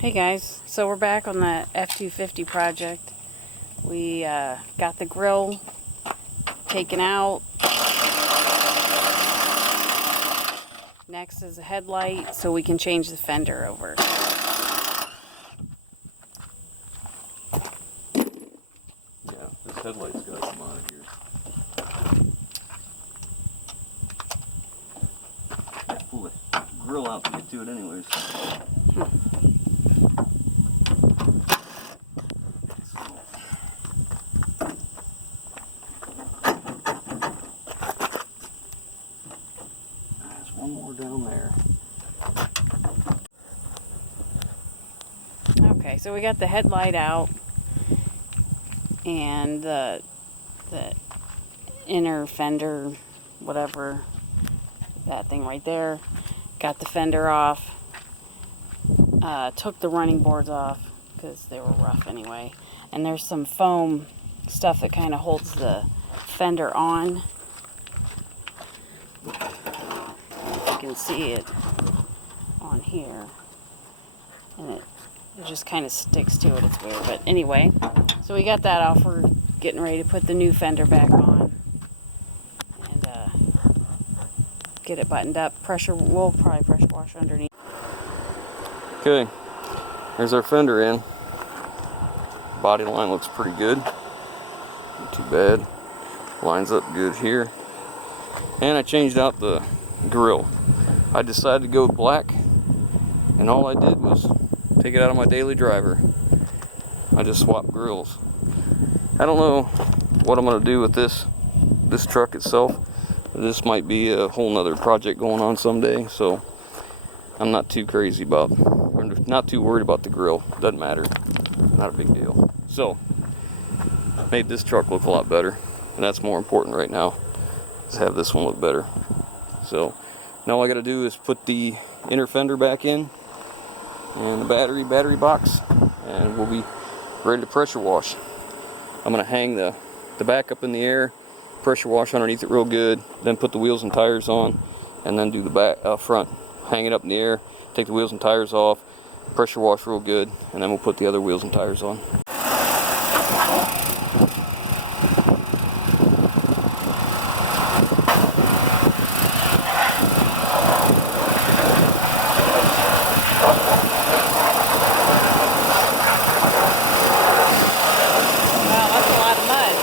Hey guys, so we're back on the F-250 project. We got the grill taken out. Next is a headlight so we can change the fender over. Yeah, this headlight's got to come out of here. Pull the grill out to get to it anyways. There's one more down there. Okay, so we got the headlight out and the inner fender, whatever, that thing right there. Got the fender off. Took the running boards off because they were rough anyway. And there's some foam stuff that kind of holds the fender on. You can see it on here. And it just kind of sticks to it. It's weird. But anyway, so we got that off. We're getting ready to put the new fender back on. And get it buttoned up. We'll probably pressure wash underneath. Okay, there's our fender in. Body line looks pretty good. Not too bad. Lines up good here. And I changed out the grill. I decided to go black, and all I did was take it out of my daily driver. I just swapped grills. I don't know what I'm going to do with this truck itself. This might be a whole nother project going on someday, so I'm not too crazy about, or not too worried about the grill. Doesn't matter. Not a big deal. So, made this truck look a lot better, and that's more important right now, is have this one look better. So, now all I got to do is put the inner fender back in, and the battery box, and we'll be ready to pressure wash. I'm going to hang the back up in the air, pressure wash underneath it real good, then put the wheels and tires on, and then do the back front. Hang it up in the air, take the wheels and tires off, pressure wash real good, and then we'll put the other wheels and tires on. Wow, that's a lot of mud.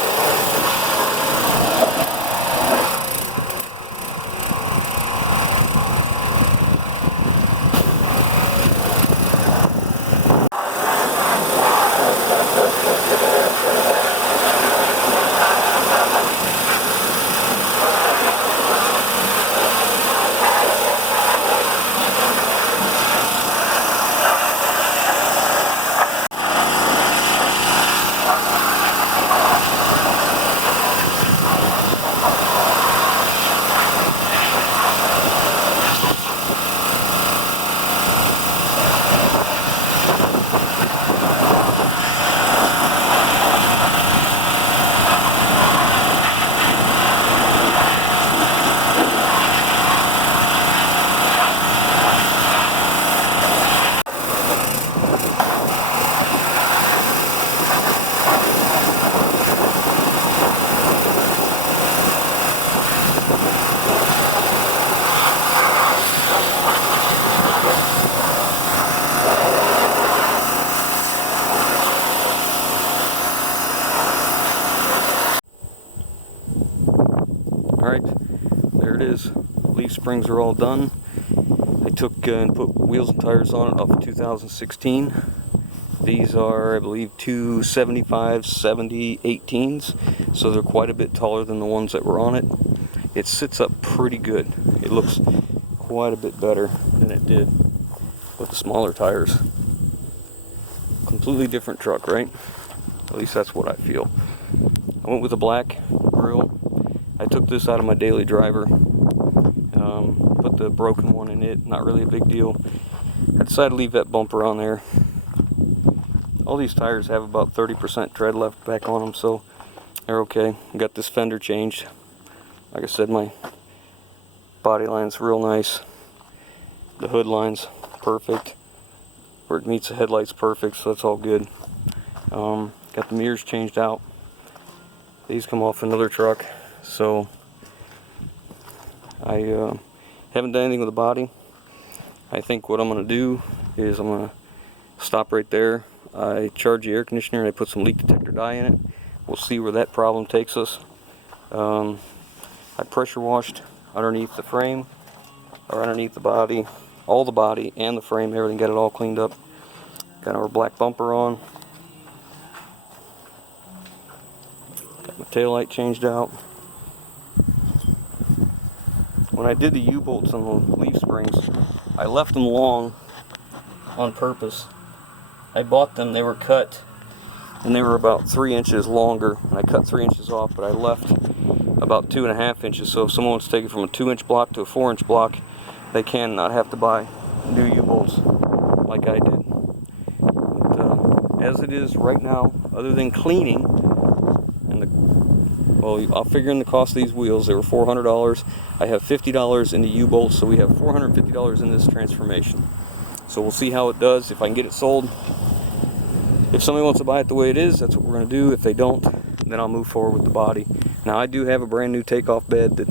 Alright, there it is. Leaf springs are all done. I took and put wheels and tires on it off of 2016. These are, I believe, 275/70 18s, so they're quite a bit taller than the ones that were on it. It sits up pretty good. It looks quite a bit better than it did with the smaller tires. Completely different truck, right? At least that's what I feel. I went with a black grill. I took this out of my daily driver, put the broken one in it, not really a big deal. I decided to leave that bumper on there. All these tires have about 30% tread left back on them, so they're okay. I got this fender changed. Like I said, my body line's real nice. The hood line's perfect. where it meets the headlights perfect, so that's all good. Got the mirrors changed out. These come off another truck, so I haven't done anything with the body. I think what I'm going to do is I'm going to stop right there. I charge the air conditioner and I put some leak detector dye in it. We'll see where that problem takes us. I pressure washed underneath the frame, or underneath the body, all the body and the frame, everything, got it all cleaned up. Got our black bumper on. Got my taillight changed out. When I did the U-bolts on the leaf springs, I left them long on purpose. I bought them, they were cut, and they were about 3 inches longer. And I cut 3 inches off, but I left about 2.5 inches. So if someone wants to take it from a 2-inch block to a 4-inch block, they can not have to buy new U-bolts like I did. But as it is right now, other than cleaning, well, I'll figure in the cost of these wheels. They were $400. I have $50 in the U-bolts, so we have $450 in this transformation. So we'll see how it does, if I can get it sold. If somebody wants to buy it the way it is, that's what we're going to do. If they don't, then I'll move forward with the body. Now, I do have a brand new takeoff bed that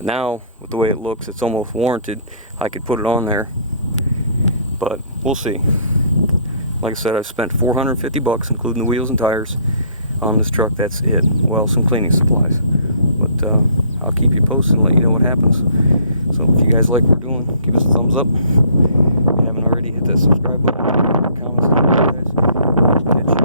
now, with the way it looks, it's almost warranted. I could put it on there, but we'll see. Like I said, I've spent $450, including the wheels and tires, on this truck. That's it. Well, some cleaning supplies. But I'll keep you posted and let you know what happens. So if you guys like what we're doing, give us a thumbs up. If you haven't already, hit that subscribe button. Comments down below, guys. Catch you